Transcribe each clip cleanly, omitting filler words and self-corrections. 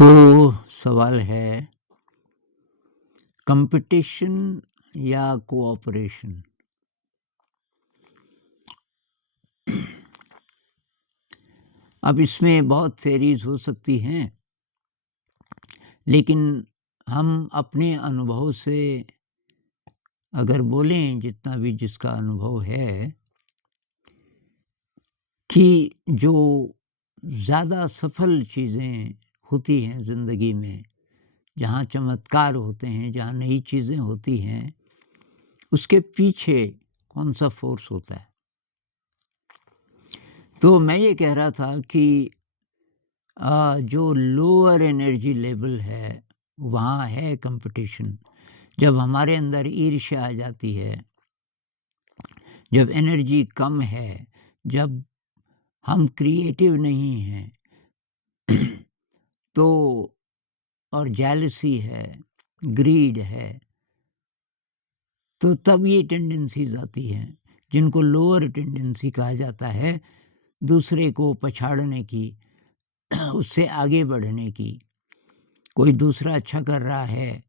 तो सवाल है कंपटीशन या कोऑपरेशन। अब इसमें बहुत थ्योरीज हो सकती हैं, लेकिन हम अपने अनुभव से अगर बोलें, जितना भी जिसका अनुभव है, कि जो ज़्यादा सफल चीज़ें होती हैं ज़िंदगी में, जहाँ चमत्कार होते हैं, जहाँ नई चीज़ें होती हैं, उसके पीछे कौन-सा फ़ोर्स होता है। तो मैं ये कह रहा था कि जो लोअर एनर्जी लेवल है, वहाँ है कंपटीशन। जब हमारे अंदर ईर्ष्या आ जाती है, जब एनर्जी कम है, जब हम क्रिएटिव नहीं हैं तो और जेलसी है, ग्रीड है, तो तब ये टेंडेंसीज़ आती हैं, जिनको लोअर टेंडेंसी कहा जाता है, दूसरे को पछाड़ने की, उससे आगे बढ़ने की। कोई दूसरा अच्छा कर रहा है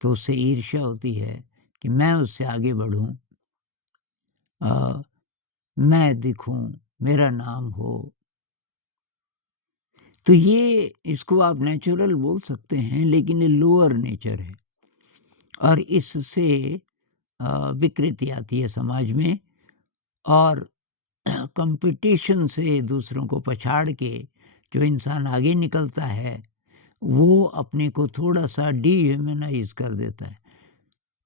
तो उससे ईर्ष्या होती है कि मैं उससे आगे बढ़ूं, मैं दिखूं, मेरा नाम हो। तो ये इसको आप नेचुरल बोल सकते हैं, लेकिन ये लोअर नेचर है और इससे विकृति आती है समाज में। और कंपटीशन से दूसरों को पछाड़ के जो इंसान आगे निकलता है, वो अपने को थोड़ा सा डिह्यूमनाइज कर देता है,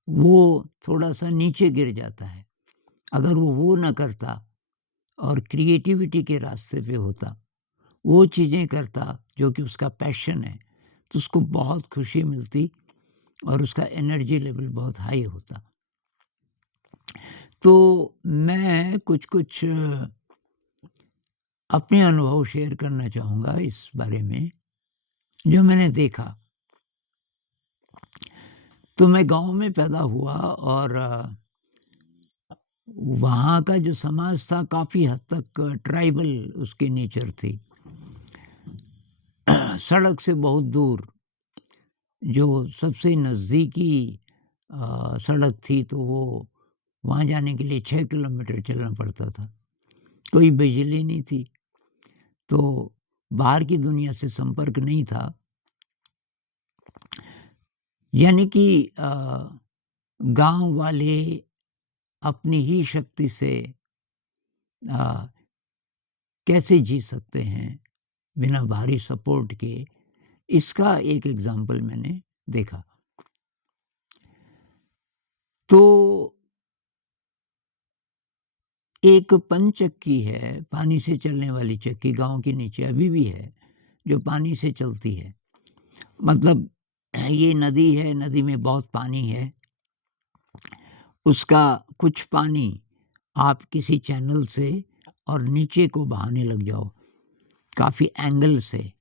वो थोड़ा सा नीचे गिर जाता है। अगर वो ना करता और क्रिएटिविटी के रास्ते पे होता, वो चीज़ें करता जो कि उसका पैशन है, तो उसको बहुत खुशी मिलती और उसका एनर्जी लेवल बहुत हाई होता। तो मैं कुछ-कुछ अपने अनुभव शेयर करना चाहूँगा इस बारे में, जो मैंने देखा। तो मैं गाँव में पैदा हुआ और वहाँ का जो समाज था काफ़ी हद तक ट्राइबल उसकी नेचर थी। सड़क से बहुत दूर जो सबसे नज़दीकी सड़क थी, तो वो वहाँ जाने के लिए 6 किलोमीटर चलना पड़ता था। कोई बिजली नहीं थी, तो बाहर की दुनिया से संपर्क नहीं था। यानी कि गाँव वाले अपनी ही शक्ति से अ, कैसे जी सकते हैं बिना बाहरी सपोर्ट के, इसका एक एग्ज़ाम्पल मैंने देखा। तो एक पनचक्की है, पानी से चलने वाली चक्की गाँव के नीचे अभी भी है, जो पानी से चलती है। मतलब ये नदी है, नदी में बहुत पानी है, उसका कुछ पानी आप किसी चैनल से और नीचे को बहाने लग जाओ, काफ़ी एंगल से,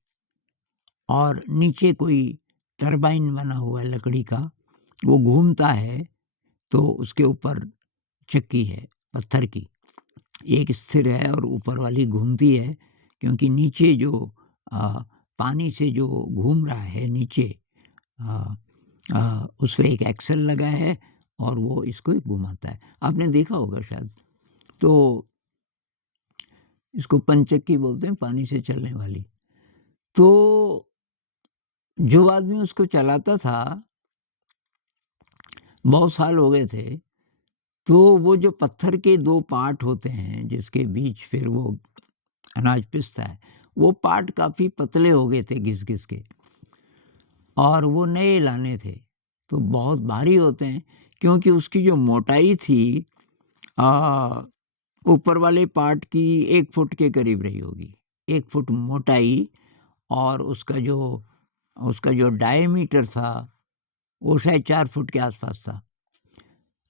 और नीचे कोई टरबाइन बना हुआ है लकड़ी का, वो घूमता है, तो उसके ऊपर चक्की है पत्थर की। एक स्थिर है और ऊपर वाली घूमती है, क्योंकि नीचे जो अ, पानी से जो घूम रहा है नीचे, अ उस पे एक एक्सल लगा है और वो इसको घुमाता है। आपने देखा होगा शायद। तो इसको पंचक्की बोलते हैं, पानी से चलने वाली। तो जो आदमी उसको चलाता था, बहुत साल हो गए थे, तो वो जो पत्थर के 2 पार्ट होते हैं, जिसके बीच फिर वो अनाज पिसता है, वो पार्ट काफ़ी पतले हो गए थे घिस-घिस के, और वो नए लाने थे, तो बहुत भारी होते हैं, क्योंकि उसकी जो मोटाई थी अ, ऊपर वाले पार्ट की 1 फुट के करीब रही होगी। 1 फुट मोटाई, और उसका जो डायमीटर था, वो शायद 4 फुट के आस-पास था।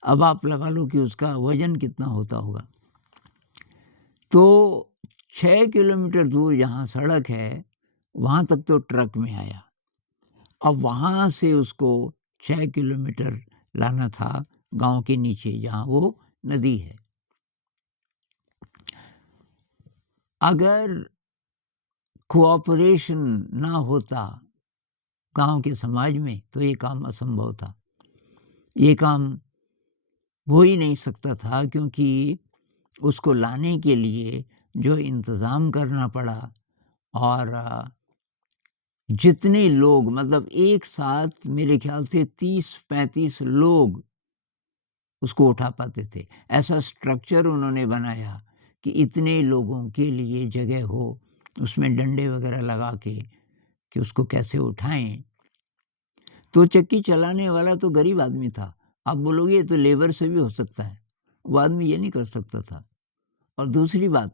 अब आप लगा लो कि उसका वज़न कितना होता होगा। तो 6 किलोमीटर दूर जहाँ सड़क है, वहाँ तक तो ट्रक में आया। अब वहाँ से उसको 6 किलोमीटर लाना था गाँव के नीचे, जहाँ वो नदी है। अगर कोऑपरेशन ना होता, गाँव के समाज में तो ये काम असंभव था। ये काम हो ही नहीं सकता था, क्योंकि उसको लाने के लिए जो इंतज़ाम करना पड़ा, और जितने लोग, मतलब एक साथ मेरे ख़्याल से 30-35 लोग उसको उठा पाते थे। ऐसा स्ट्रक्चर उन्होंने बनाया कि इतने लोगों के लिए जगह हो, उसमें डंडे वग़ैरह लगा के कि उसको कैसे उठाएँ। तो चक्की चलाने वाला तो गरीब आदमी था। आप बोलोगे ये तो लेबर से भी हो सकता है, वो आदमी ये नहीं कर सकता था। और दूसरी बात,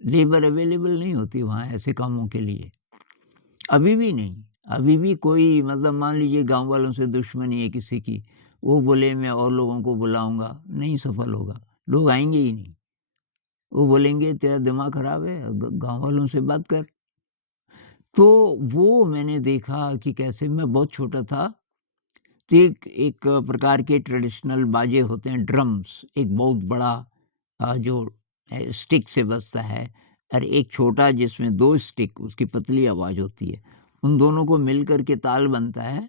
लेबर अवेलेबल नहीं होती वहाँ ऐसे कामों के लिए, अभी भी नहीं। अभी भी कोई, मतलब मान लीजिए गाँव वालों से दुश्मनी है किसी की, वो बोले मैं और लोगों को बुलाऊँगा, नहीं सफल होगा, लोग आएँगे ही नहीं। वो बोलेंगे तेरा दिमाग खराब है, गाँव वालों से बात कर। तो वो मैंने देखा कि कैसे, मैं बहुत छोटा था, तो एक एक प्रकार के ट्रेडिशनल बाजे होते हैं, ड्रम्स, एक बहुत बड़ा जो स्टिक से बजता है, और एक छोटा जिसमें 2 स्टिक, उसकी पतली आवाज़ होती है। उन दोनों को मिल कर के ताल बनता है,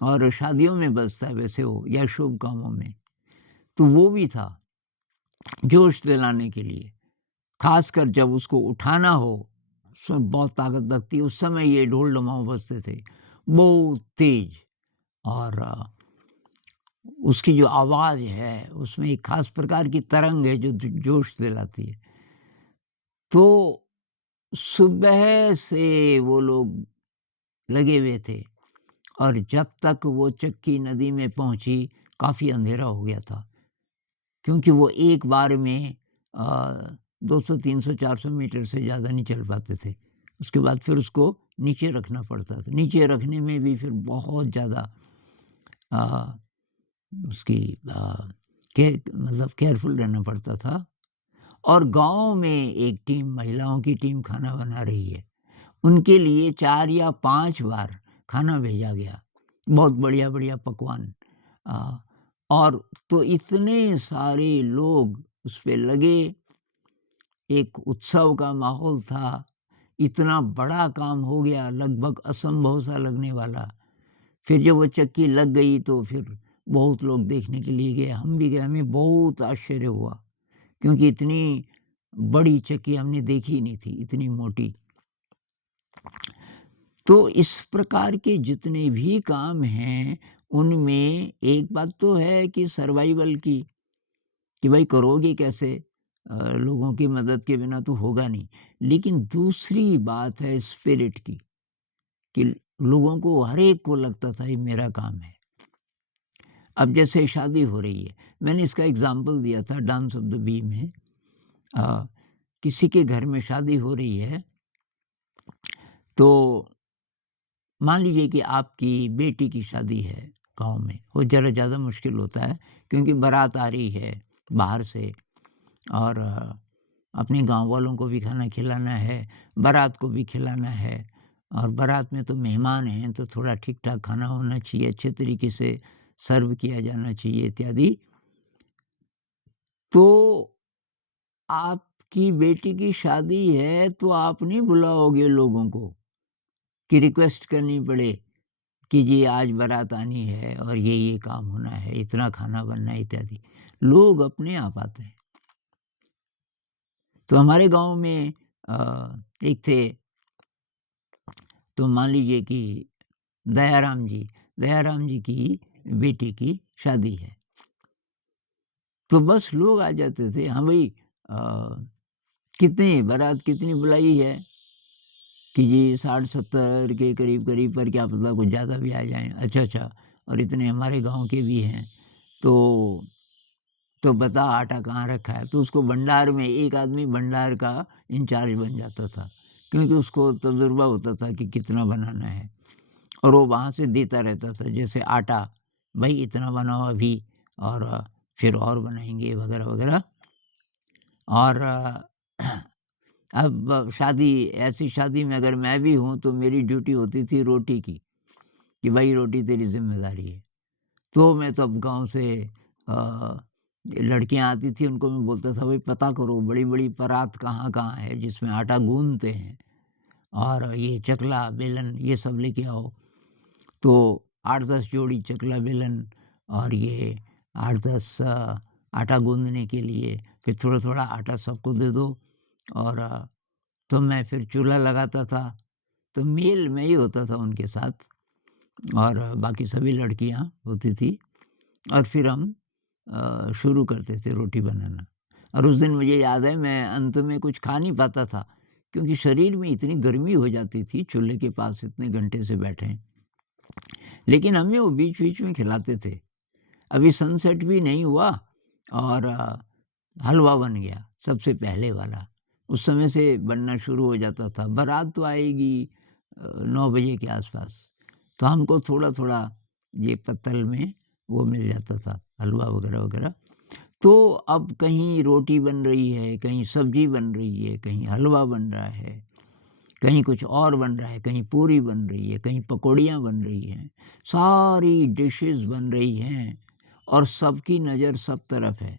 और शादियों में बजता है वैसे वो, या शुभ कामों में। तो वो भी था, जोश दिलाने के लिए। ख़ासकर जब उसको उठाना हो, उसमें बहुत ताकत लगती है। उस समय ये ढोल डमाऊ बजते थे, बहुत तेज़, और उसकी जो आवाज़ है, उसमें एक ख़ास प्रकार की तरंग है जो जोश दिलाती है। तो सुबह से वो लोग लगे हुए थे, और जब तक वो चक्की नदी में पहुँची, काफ़ी अंधेरा हो गया था। क्योंकि वो एक बार में 200, 300, 400 मीटर से ज़्यादा नहीं चल पाते थे। उसके बाद फिर उसको नीचे रखना पड़ता था। नीचे रखने में भी फिर बहुत ज़्यादा अ, उसकी मतलब केयरफुल रहना पड़ता था। और गाँव में एक टीम, महिलाओं की टीम खाना बना रही है। उनके लिए 4 या 5 बार खाना भेजा गया। बहुत बढ़िया-बढ़िया पकवान। अ, और तो इतने सारे लोग उस पे लगे, एक उत्सव का माहौल था। इतना बड़ा काम हो गया, लगभग असंभव सा लगने वाला। फिर जब वो चक्की लग गई तो फिर बहुत लोग देखने के लिए गए, हम भी गए, हमें बहुत आश्चर्य हुआ, क्योंकि इतनी बड़ी चक्की हमने देखी ही नहीं थी, इतनी मोटी। तो इस प्रकार के जितने भी काम हैं, उनमें एक बात तो है कि सर्वाइवल की, कि भाई करोगे कैसे? लोगों की मदद के बिना तो होगा नहीं। लेकिन दूसरी बात है स्पिरिट की, कि लोगों को, हर एक को लगता था ये मेरा काम है। अब जैसे शादी हो रही है, मैंने इसका एग्ज़ाम्पल दिया था डांस ऑफ द बी में। अ, किसी के घर में शादी हो रही है, तो मान लीजिए कि आपकी बेटी की शादी है गाँव में, वो ज़रा ज़्यादा मुश्किल होता है, क्योंकि बारात आ रही है बाहर से, और अपने गाँव वालों को भी खाना खिलाना है, बारात को भी खिलाना है, और बारात में तो मेहमान हैं, तो थोड़ा ठीक-ठाक खाना होना चाहिए, अच्छे तरीके से सर्व किया जाना चाहिए इत्यादि। तो आपकी बेटी की शादी है, तो आप नहीं बुलाओगे लोगों को, कि रिक्वेस्ट करनी पड़े कि जी आज बारात आनी है और ये काम होना है, इतना खाना बनना है इत्यादि। लोग अपने आप आते हैं। तो हमारे गाँव में एक थे, तो मान लीजिए कि दयाराम जी की बेटी की शादी है। तो बस लोग आ जाते थे, हाँ भाई, कितनी बारात कितनी बुलाई है? कि जी 60-70 के करीब-करीब, पर क्या पता कुछ ज़्यादा भी आ जाएँ। अच्छा, अच्छा, और इतने हमारे गाँव के भी हैं। तो तो बता आटा कहाँ रखा है? तो उसको भंडार में, एक आदमी भंडार का इंचार्ज बन जाता था, क्योंकि उसको तजुर्बा होता था कि कितना बनाना है, और वो वहाँ से देता रहता था। जैसे आटा, भई इतना बनाओ अभी, और फिर और बनाएँगे वगैरह-वगैरह। और अब शादी, ऐसी शादी में अगर मैं भी हूँ, तो मेरी ड्यूटी होती थी रोटी की, कि भाई रोटी तेरी ज़िम्मेदारी है। तो मैं तो अब गाँव से अ, लड़कियाँ आती थी, उनको मैं बोलता था, भाई पता करो बड़ी-बड़ी परात कहाँ-कहाँ है जिसमें आटा गूँथते हैं, और ये चकला, बेलन ये सब लेके आओ। तो 8-10 जोड़ी चकला बेलन और ये 8-10 आटा गूँदने के लिए, फिर थोड़ा-थोड़ा आटा सबको दे दो और तो मैं फिर चूल्हा लगाता था। तो मेल मैं ही होता था उनके साथ और बाकी सभी लड़कियाँ होती थी और फिर हम शुरू करते थे रोटी बनाना। और उस दिन मुझे याद है मैं अंत में कुछ खा नहीं पाता था, क्योंकि शरीर में इतनी गर्मी हो जाती थी चूल्हे के पास इतने घंटे से बैठे हैं। लेकिन हमें वो बीच-बीच में खिलाते थे। अभी सनसेट भी नहीं हुआ और हलवा बन गया सबसे पहले वाला। उस समय से बनना शुरू हो जाता था। बारात तो आएगी 9 बजे के आस-पास। तो हमको थोड़ा-थोड़ा ये पत्तल में वो मिल जाता था, हलवा वगैरह-वगैरह। तो अब कहीं रोटी बन रही है, कहीं सब्ज़ी बन रही है, कहीं हलवा बन रहा है, कहीं कुछ और बन रहा है, कहीं पूरी बन रही है, कहीं पकौड़ियाँ बन रही हैं। सारी डिशेज़ बन रही हैं और सबकी नज़र सब तरफ है।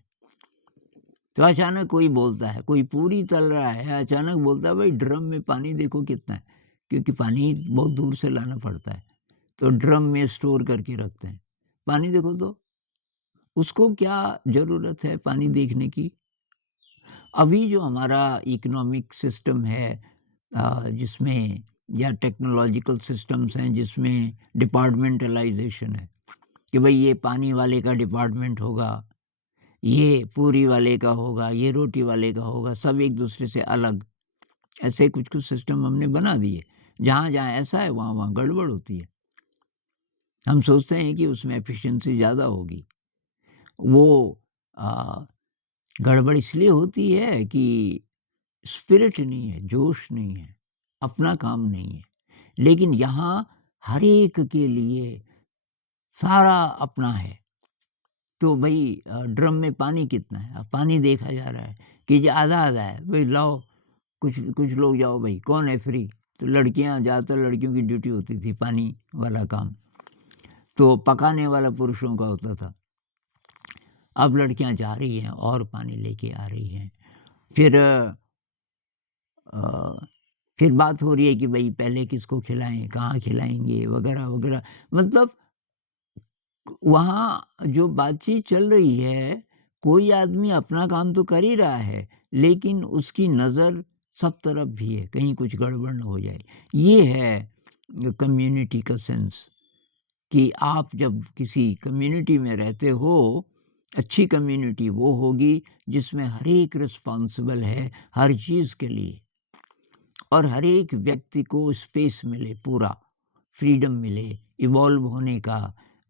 तो अचानक कोई बोलता है, कोई पूरी तल रहा है, अचानक बोलता है, "भई ड्रम में पानी देखो कितना है।" क्योंकि पानी बहुत दूर से लाना पड़ता है, तो ड्रम में स्टोर करके रखते हैं। "पानी देखो तो।" उसको क्या ज़रूरत है पानी देखने की? अभी जो हमारा इकोनॉमिक सिस्टम है जिसमें या टेक्नोलॉजिकल सिस्टम्स हैं जिसमें डिपार्टमेंटलाइज़ेशन है, कि भई ये पानी वाले का डिपार्टमेंट होगा, ये पूरी वाले का होगा, ये रोटी वाले का होगा, सब एक-दूसरे से अलग। ऐसे कुछ-कुछ सिस्टम हमने बना दिए। जहाँ-जहाँ ऐसा है वहाँ-वहाँ गड़बड़ होती है। हम सोचते हैं कि उसमें एफिशिएंसी ज़्यादा होगी। वो अ, गड़बड़ इसलिए होती है कि स्पिरिट नहीं है, जोश नहीं है, अपना काम नहीं है। लेकिन यहाँ हर एक के लिए सारा अपना है। तो भई ड्रम में पानी कितना है? अब पानी देखा जा रहा है कि जी आधा-आधा है, भई लाओ कुछ कुछ लोग जाओ भई, कौन है फ्री? तो लड़कियाँ ज़्यादातर लड़कियों की ड्यूटी होती थी पानी वाला काम, तो पकाने वाला पुरुषों का होता था। अब लड़कियाँ जा रही हैं और पानी लेके आ रही हैं। फिर अ, फिर बात हो रही है कि भई पहले किसको खिलाएँ, कहाँ खिलाएँगे वगैरह-वगैरह। मतलब वहाँ जो बातचीत चल रही है, कोई आदमी अपना काम तो कर ही रहा है, लेकिन उसकी नज़र सब तरफ भी है, कहीं कुछ गड़बड़ ना हो जाए। ये है कम्युनिटी का सेंस कि आप जब किसी कम्युनिटी में रहते हो, अच्छी कम्युनिटी वो होगी जिसमें हर एक रिस्पॉन्सिबल है हर चीज़ के लिए और हर एक व्यक्ति को स्पेस मिले पूरा, फ्रीडम मिले, इवॉल्व होने का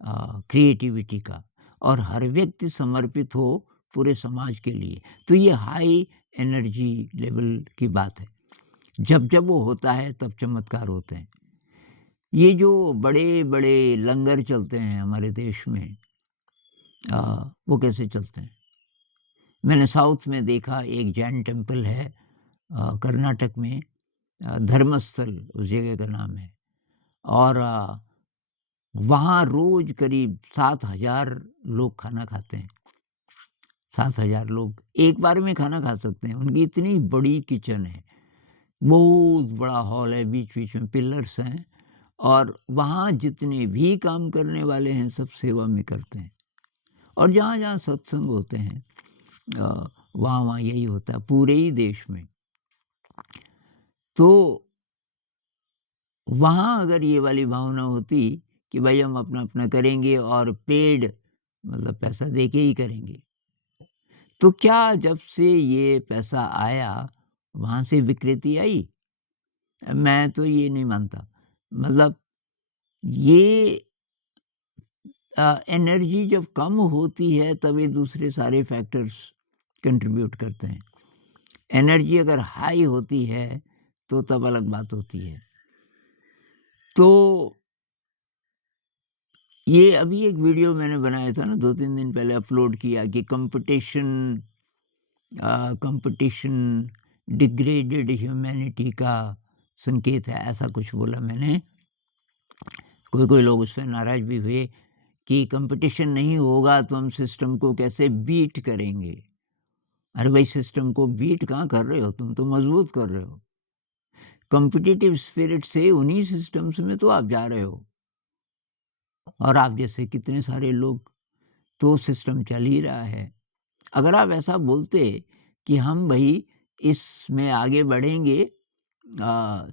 क्रिएटिविटी का और हर व्यक्ति समर्पित हो पूरे समाज के लिए। तो ये हाई एनर्जी लेवल की बात है। जब-जब वो होता है तब चमत्कार होते हैं। ये जो बड़े-बड़े लंगर चलते हैं हमारे देश में अ, वो कैसे चलते हैं? मैंने साउथ में देखा एक जैन टेम्पल है कर्नाटक में धर्मस्थल उस जगह का नाम है और वहाँ रोज़ करीब 7,000 लोग खाना खाते हैं। 7,000 लोग एक बार में खाना खा सकते हैं। उनकी इतनी बड़ी किचन है, बहुत बड़ा हॉल है, बीच-बीच में पिलर्स हैं और वहाँ जितने भी काम करने वाले हैं सब सेवा में करते हैं। और जहाँ-जहाँ सत्संग होते हैं वहाँ-वहाँ यही होता है पूरे ही देश में। तो वहाँ अगर ये वाली भावना होती कि भाई हम अपना-अपना करेंगे और पेड मतलब पैसा दे के ही करेंगे। तो क्या जब से ये पैसा आया, वहाँ से विकृति आई? मैं तो ये नहीं मानता। मतलब ये एनर्जी जब कम होती है तब ये दूसरे सारे फैक्टर्स कंट्रीब्यूट करते हैं। एनर्जी अगर हाई होती है, तो तब अलग बात होती है। तो ये अभी एक वीडियो मैंने बनाया था ना 2-3 दिन पहले अपलोड किया कि कंपटीशन डिग्रेडेड ह्यूमैनिटी का संकेत है, ऐसा कुछ बोला मैंने। कोई-कोई लोग उससे नाराज़ भी हुए कि कंपटीशन नहीं होगा तो हम सिस्टम को कैसे बीट करेंगे? अरे भाई सिस्टम को बीट कहाँ कर रहे हो? तुम तो मज़बूत कर रहे हो। कॉम्पिटिटिव स्पिरिट से उन्हीं सिस्टम्स में तो आप जा रहे हो। और आप जैसे कितने सारे लोग, तो सिस्टम चल ही रहा है। अगर आप ऐसा बोलते कि हम भई इसमें आगे बढ़ेंगे,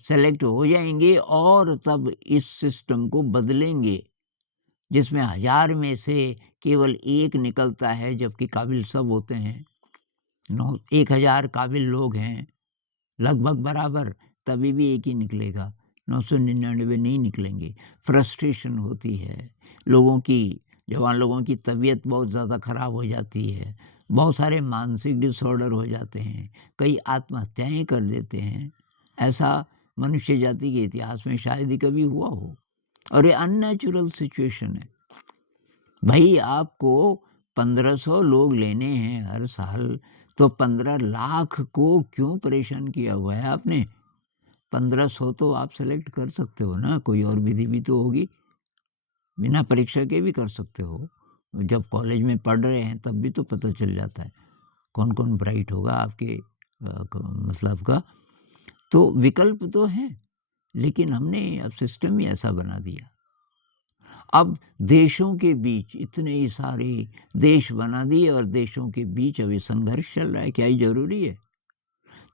सेलेक्ट हो जाएँगे और तब इस सिस्टम को बदलेंगे, जिसमें 1000 में से केवल 1 निकलता है जबकि काबिल सब होते हैं। 1000 काबिल लोग हैं, लगभग बराबर, तभी भी 1 ही निकलेगा, 999 नहीं निकलेंगे। फ्रस्ट्रेशन होती है, लोगों की, जवान लोगों की तबीयत बहुत ज़्यादा ख़राब हो जाती है, बहुत सारे मानसिक डिसऑर्डर हो जाते हैं, कई आत्महत्याएँ कर देते हैं। ऐसा मनुष्य जाति के इतिहास में शायद ही कभी हुआ हो, और ये अननेचुरल सिचुएशन है। भई आपको 1500 लोग लेने हैं हर साल, तो 15 लाख को क्यों परेशान किया हुआ है आपने? 1500 तो आप सेलेक्ट कर सकते हो ना, कोई और विधि भी तो होगी, बिना परीक्षा के भी कर सकते हो। जब कॉलेज में पढ़ रहे हैं तब भी तो पता चल जाता है, कौन-कौन ब्राइट होगा आपके मतलब का। तो विकल्प तो हैं, लेकिन हमने अब सिस्टम ही ऐसा बना दिया। अब देशों के बीच इतने ही सारे देश बना दिए और देशों के बीच अभी संघर्ष चल रहा है, क्या ये ज़रूरी है?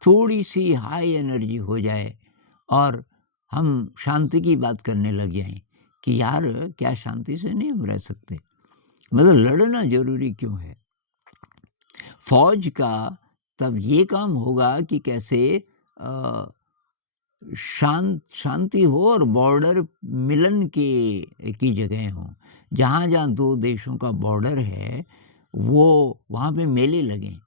थोड़ी-सी हाई एनर्जी हो जाए और हम शांति की बात करने लग जाएँ कि यार क्या शांति से नहीं हम रह सकते? मतलब लड़ना ज़रूरी क्यों है? फ़ौज का तब ये काम होगा कि कैसे अ, शांति हो और बॉर्डर मिलन के की जगह हों। जहाँ-जहाँ 2 देशों का बॉर्डर है, वो वहाँ पे मेले लगें।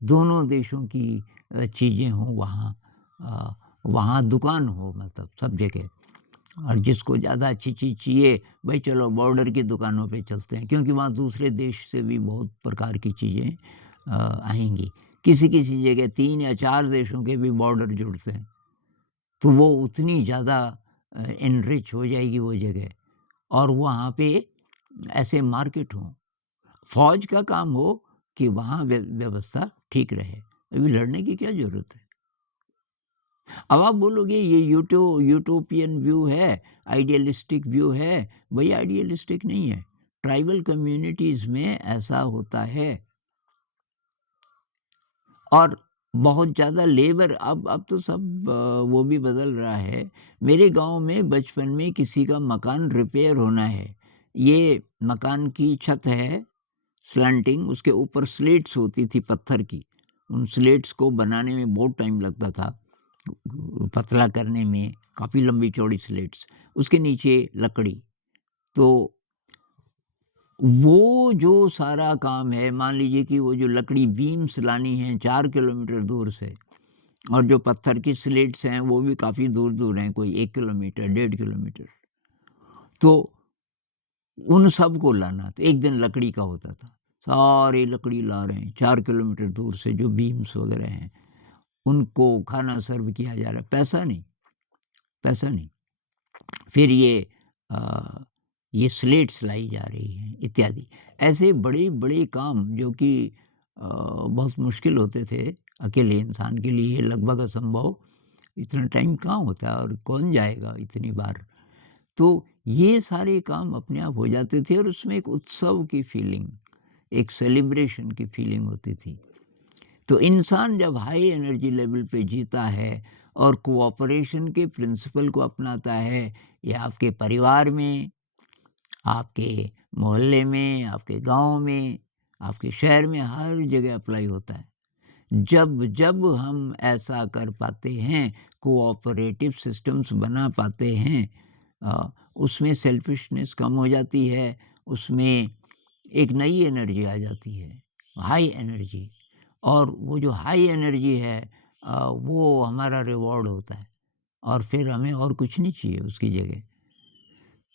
दोनों देशों की चीज़ें हों वहाँ, अ, वहाँ दुकान हो, मतलब सब जगह। और जिसको ज़्यादा अच्छी चीज़ चाहिए, भई चलो बॉर्डर की दुकानों पे चलते हैं, क्योंकि वहाँ दूसरे देश से भी बहुत प्रकार की चीज़ें आएँगी। किसी-किसी जगह 3 या 4 देशों के भी बॉर्डर जुड़ते हैं। तो वो उतनी ज़्यादा एनरिच हो जाएगी वो जगह, और वहाँ पे ऐसे मार्केट हों। फ़ौज का काम हो कि वहाँ व्यवस्था ठीक रहे। अभी लड़ने की क्या ज़रूरत है? अब आप बोलोगे ये यूटोपियन व्यू है, आइडियलिस्टिक व्यू है। भई आइडियलिस्टिक नहीं है। ट्राइबल कम्युनिटीज़ में ऐसा होता है, और बहुत ज़्यादा लेबर, अब तो सब वो भी बदल रहा है। मेरे गाँव में बचपन में किसी का मकान रिपेयर होना है, ये मकान की छत है स्लैंटिंग, उसके ऊपर स्लेट्स होती थी पत्थर की। उन स्लेट्स को बनाने में बहुत टाइम लगता था, पतला करने में, काफ़ी लंबी-चौड़ी स्लेट्स, उसके नीचे लकड़ी। तो वो जो सारा काम है, मान लीजिए कि वो जो लकड़ी बीम्स लानी है 4 किलोमीटर दूर से, और जो पत्थर की स्लेट्स हैं वो भी काफ़ी दूर-दूर हैं, कोई 1 किलोमीटर, 1.5 किलोमीटर। तो उन सब को लाना, तो एक दिन लकड़ी का होता था। सारी लकड़ी ला रहे हैं 4 किलोमीटर दूर से, जो बीम्स वगैरह हैं, उनको खाना सर्व किया जा रहा है, पैसा नहीं, पैसा नहीं। फिर अ, ये स्लेट्स लाई जा रही हैं इत्यादि। ऐसे बड़े-बड़े काम जो कि बहुत मुश्किल होते थे अकेले इंसान के लिए, लगभग असंभव। इतना टाइम कहाँ होता है और कौन जाएगा इतनी बार? तो ये सारे काम अपने आप हो जाते थे, और उसमें एक उत्सव की फीलिंग, एक सेलिब्रेशन की फीलिंग होती थी। तो इंसान जब हाई एनर्जी लेवल पे जीता है और कोऑपरेशन के प्रिंसिपल को अपनाता है, या आपके परिवार में, आपके मोहल्ले में, आपके गांव में, आपके शहर में, हर जगह अप्लाई होता है। जब जब हम ऐसा कर पाते हैं, कोऑपरेटिव सिस्टम्स बना पाते हैं, उसमें सेल्फिशनेस कम हो जाती है, उसमें एक नई एनर्जी आ जाती है, हाई एनर्जी। और वो जो हाई एनर्जी है, वो हमारा रिवॉर्ड होता है, और फिर हमें और कुछ नहीं चाहिए उसकी जगह।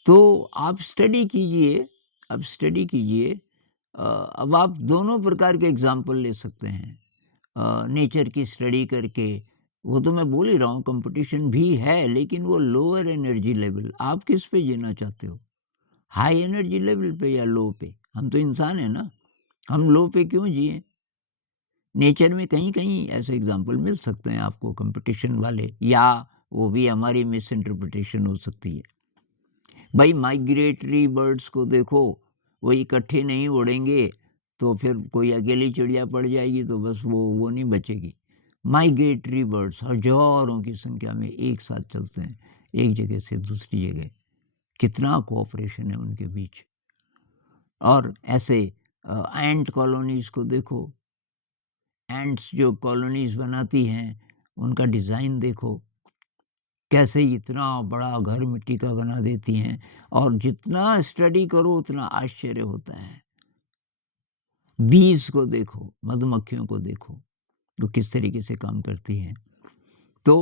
तो आप स्टडी कीजिए, अब स्टडी कीजिए। अब आप दोनों प्रकार के एग्ज़ाम्पल ले सकते हैं। नेचर की स्टडी करके, वो तो मैं बोल ही रहा हूँ, कंपटीशन भी है, लेकिन वो लोअर एनर्जी लेवल, आप किस पे जीना चाहते हो? हाई एनर्जी लेवल पे या लो पे? हम तो इंसान हैं ना, हम लो पे क्यों जिएँ? नेचर में कहीं-कहीं ऐसे एग्ज़ाम्पल मिल सकते हैं आपको कंपटीशन वाले, या वो भी हमारी मिस इंटरप्रिटेशन हो सकती है। भाई माइग्रेटरी बर्ड्स को देखो, वो इकट्ठे नहीं उड़ेंगे, तो फिर कोई अकेली चिड़िया पड़ जाएगी तो बस वो नहीं बचेगी। माइग्रेटरी बर्ड्स हज़ारों की संख्या में एक साथ चलते हैं, एक जगह से दूसरी जगह। कितना कोऑपरेशन है उनके बीच। और ऐसे एंट कॉलोनीज़ को देखो, एंट्स जो कॉलोनीज़ बनाती हैं, उनका डिज़ाइन देखो, कैसे इतना बड़ा घर मिट्टी का बना देती हैं और जितना स्टडी करो उतना आश्चर्य होता है। बीज़ को देखो, मधुमक्खियों को देखो, वो किस तरीके से काम करती हैं। तो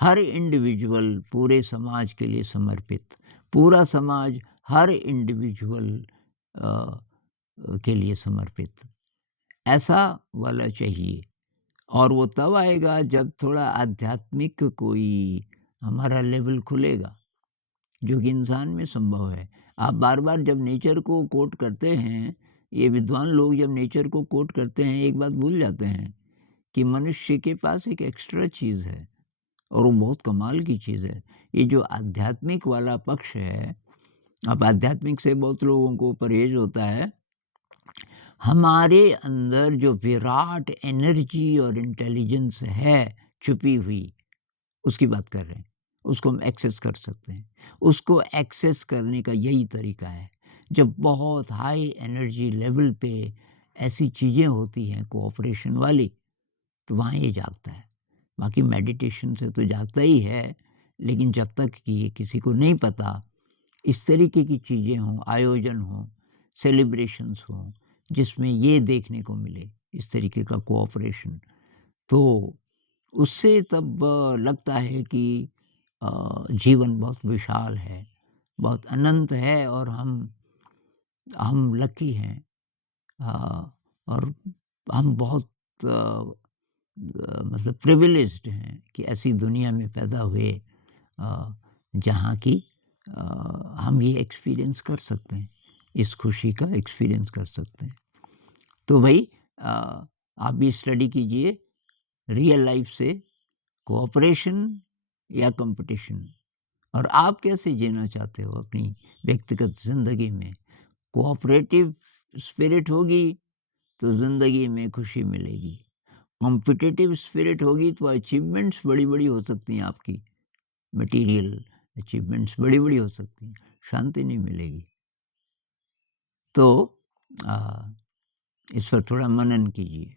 हर इंडिविजुअल पूरे समाज के लिए समर्पित, पूरा समाज हर इंडिविजुअल अ, के लिए समर्पित, ऐसा वाला चाहिए। और वो तब आएगा जब थोड़ा आध्यात्मिक कोई हमारा लेवल खुलेगा, जो कि इंसान में संभव है। आप बार-बार जब नेचर को कोट करते हैं, ये विद्वान लोग जब नेचर को कोट करते हैं, एक बात भूल जाते हैं कि मनुष्य के पास एक एक्स्ट्रा चीज़ है और वो बहुत कमाल की चीज़ है। ये जो आध्यात्मिक वाला पक्ष है, अब आध्यात्मिक से बहुत लोगों को परहेज़ होता है। हमारे अंदर जो विराट एनर्जी और इंटेलिजेंस है छुपी हुई, उसकी बात कर रहे हैं। उसको हम एक्सेस कर सकते हैं। उसको एक्सेस करने का यही तरीका है। जब बहुत हाई एनर्जी लेवल पे ऐसी चीज़ें होती हैं कोऑपरेशन वाली, तो वहाँ ये जागता है। बाकी मेडिटेशन से तो जागता ही है, लेकिन जब तक कि ये किसी को नहीं पता, इस तरीके की चीज़ें हों, आयोजन हों, सेलिब्रेशंस हों, जिसमें ये देखने को मिले, इस तरीके का कोऑपरेशन, तो उससे तब लगता है कि जीवन बहुत विशाल है, बहुत अनंत है और हम लकी हैं। और हम बहुत मतलब प्रिविलेज्ड हैं कि ऐसी दुनिया में पैदा हुए, जहाँ की हम ये एक्सपीरियंस कर सकते हैं, इस खुशी का एक्सपीरियंस कर सकते हैं। तो भाई आप भी स्टडी कीजिए रियल लाइफ से कोऑपरेशन या कंपटीशन, और आप कैसे जीना चाहते हो अपनी व्यक्तिगत ज़िंदगी में। कोऑपरेटिव स्पिरिट होगी तो ज़िंदगी में खुशी मिलेगी। कॉम्पिटिटिव स्पिरिट होगी तो अचीवमेंट्स बड़ी-बड़ी हो सकती हैं आपकी, मटेरियल अचीवमेंट्स बड़ी-बड़ी हो सकती हैं, शांति नहीं मिलेगी। तो इस पर थोड़ा मनन कीजिए।